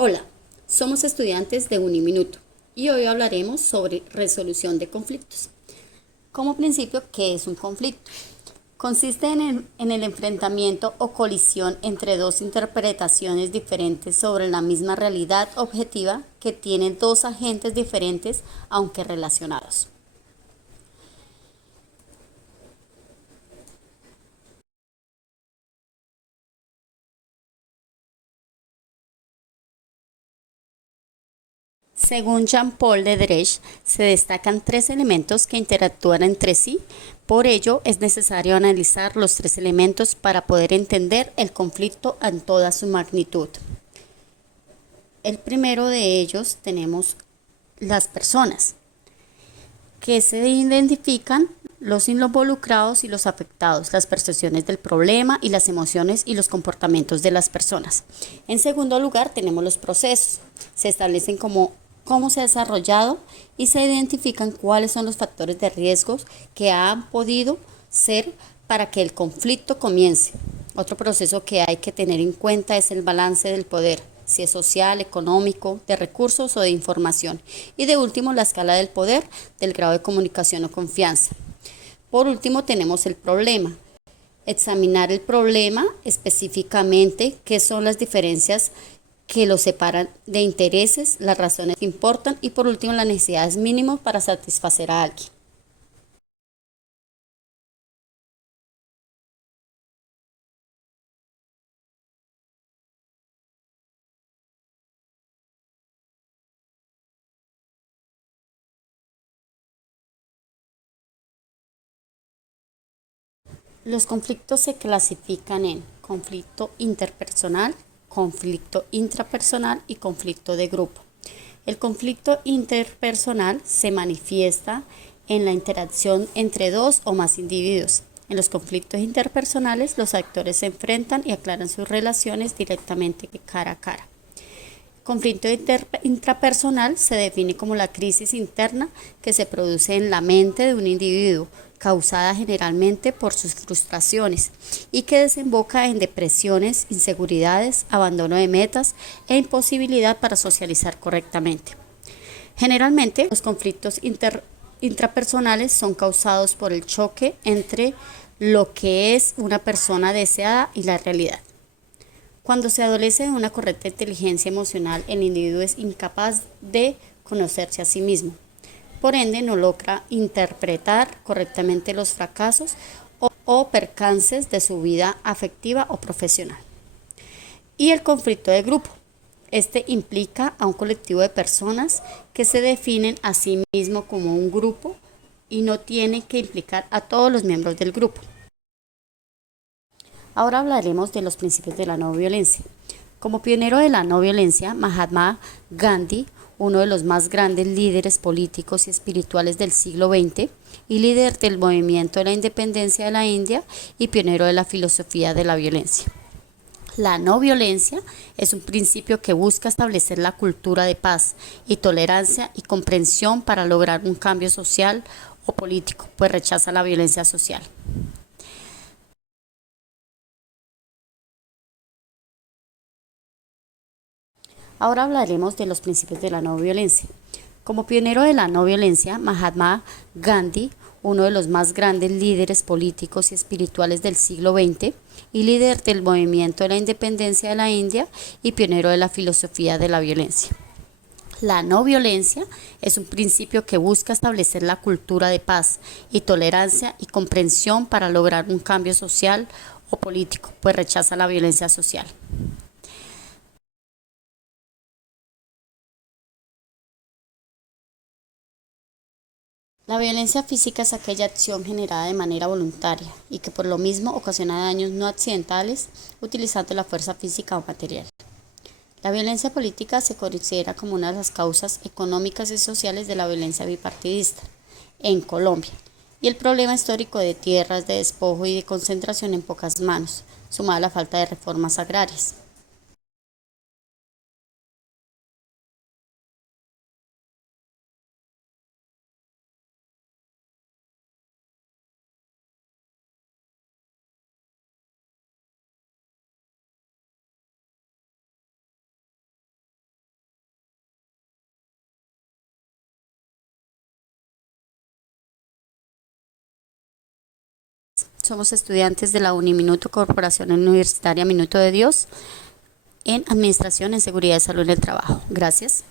Hola, somos estudiantes de Uniminuto y hoy hablaremos sobre resolución de conflictos. Como principio, ¿qué es un conflicto? Consiste en el enfrentamiento o colisión entre dos interpretaciones diferentes sobre la misma realidad objetiva que tienen dos agentes diferentes aunque relacionados. Según Jean-Paul Ledreche, se destacan tres elementos que interactúan entre sí. Por ello, es necesario analizar los tres elementos para poder entender el conflicto en toda su magnitud. El primero de ellos tenemos las personas, que se identifican los involucrados y los afectados, las percepciones del problema y las emociones y los comportamientos de las personas. En segundo lugar, tenemos los procesos. Se establecen cómo se ha desarrollado y se identifican cuáles son los factores de riesgos que han podido ser para que el conflicto comience. Otro proceso que hay que tener en cuenta es el balance del poder, si es social, económico, de recursos o de información. Y de último, la escala del poder, del grado de comunicación o confianza. Por último, tenemos el problema. Examinar el problema específicamente, qué son las diferencias que lo separan de intereses, las razones que importan y por último las necesidades mínimas para satisfacer a alguien. Los conflictos se clasifican en conflicto interpersonal, conflicto intrapersonal y conflicto de grupo. El conflicto interpersonal se manifiesta en la interacción entre dos o más individuos. En los conflictos interpersonales, los actores se enfrentan y aclaran sus relaciones directamente cara a cara. Conflicto intrapersonal se define como la crisis interna que se produce en la mente de un individuo, causada generalmente por sus frustraciones y que desemboca en depresiones, inseguridades, abandono de metas e imposibilidad para socializar correctamente. Generalmente, los conflictos intrapersonales son causados por el choque entre lo que es una persona deseada y la realidad. Cuando se adolece de una correcta inteligencia emocional, el individuo es incapaz de conocerse a sí mismo. Por ende, no logra interpretar correctamente los fracasos o percances de su vida afectiva o profesional. Y el conflicto de grupo. Este implica a un colectivo de personas que se definen a sí mismo como un grupo y no tiene que implicar a todos los miembros del grupo. Ahora hablaremos de los principios de la no violencia. Como pionero de la no violencia, Mahatma Gandhi, uno de los más grandes líderes políticos y espirituales del siglo XX y líder del movimiento de la independencia de la India y pionero de la filosofía de la violencia. La no violencia es un principio que busca establecer la cultura de paz y tolerancia y comprensión para lograr un cambio social o político, pues rechaza la violencia social. Ahora hablaremos de los principios de la no violencia. Como pionero de la no violencia, Mahatma Gandhi, uno de los más grandes líderes políticos y espirituales del siglo XX y líder del movimiento de la independencia de la India y pionero de la filosofía de la violencia. La no violencia es un principio que busca establecer la cultura de paz y tolerancia y comprensión para lograr un cambio social o político, pues rechaza la violencia social. La violencia física es aquella acción generada de manera voluntaria y que por lo mismo ocasiona daños no accidentales utilizando la fuerza física o material. La violencia política se considera como una de las causas económicas y sociales de la violencia bipartidista en Colombia y el problema histórico de tierras, de despojo y de concentración en pocas manos, sumada a la falta de reformas agrarias. Somos estudiantes de la Uniminuto Corporación Universitaria Minuto de Dios en Administración en Seguridad y Salud en el Trabajo. Gracias.